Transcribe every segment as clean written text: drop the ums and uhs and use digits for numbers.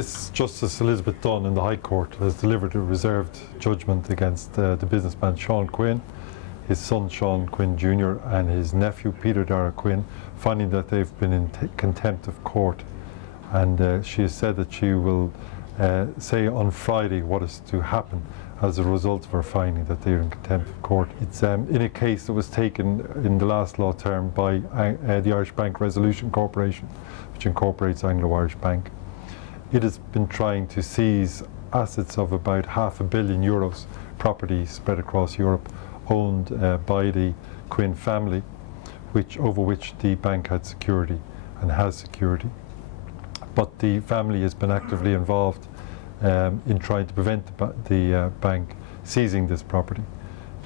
Miss Justice Elizabeth Dunne in the High Court has delivered a reserved judgment against the businessman Seán Quinn, his son Sean Quinn Jr. and his nephew Peter Darragh Quinn, finding that they've been in contempt of court. And she has said that she will say on Friday what is to happen as a result of her finding that they are in contempt of court. It's in a case that was taken in the last law term by the Irish Bank Resolution Corporation, which incorporates Anglo Irish Bank. It has been trying to seize assets of about €500 million, property spread across Europe, owned by the Quinn family, over which the bank had security and has security. But the family has been actively involved in trying to prevent the bank seizing this property.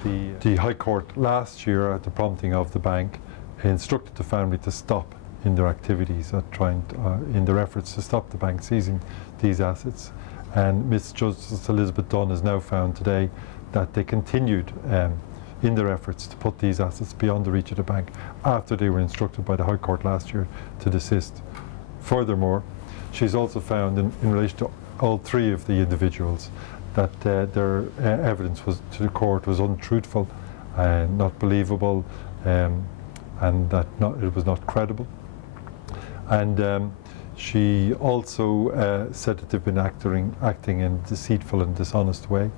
The High Court last year, at the prompting of the bank, instructed the family to stop in their activities in their efforts to stop the bank seizing these assets. And Miss Justice Elizabeth Dunne has now found today that they continued in their efforts to put these assets beyond the reach of the bank after they were instructed by the High Court last year to desist. Furthermore, she's also found in relation to all three of the individuals that their evidence to the court was untruthful, not believable, and that it was not credible. And she also said that they've been acting in a deceitful and dishonest way.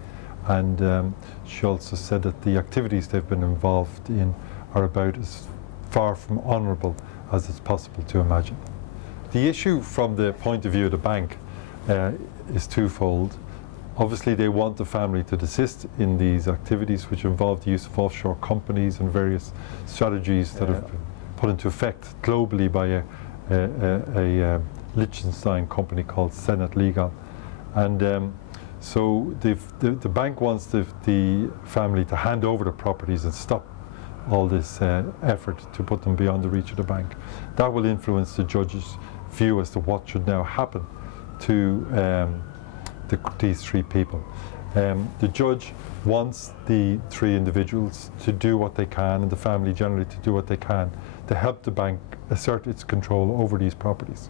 And she also said that the activities they've been involved in are about as far from honourable as it's possible to imagine. The issue from the point of view of the bank is twofold. Obviously, they want the family to desist in these activities, which involve the use of offshore companies and various strategies that have been put into effect globally by a Liechtenstein company called Senat Legal. And so the bank wants the family to hand over the properties and stop all this effort to put them beyond the reach of the bank. That will influence the judge's view as to what should now happen to these three people. The judge wants the three individuals to do what they can, and the family generally to do what they can, to help the bank assert its control over these properties.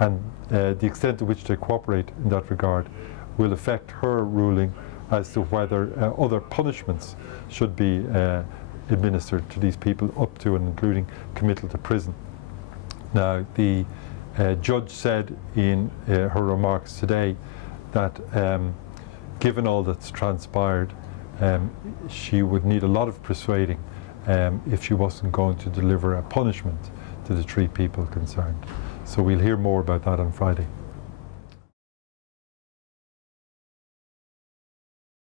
And the extent to which they cooperate in that regard will affect her ruling as to whether other punishments should be administered to these people, up to and including committal to prison. Now, the judge said in her remarks today that given all that's transpired, she would need a lot of persuading if she wasn't going to deliver a punishment to the three people concerned. So we'll hear more about that on Friday.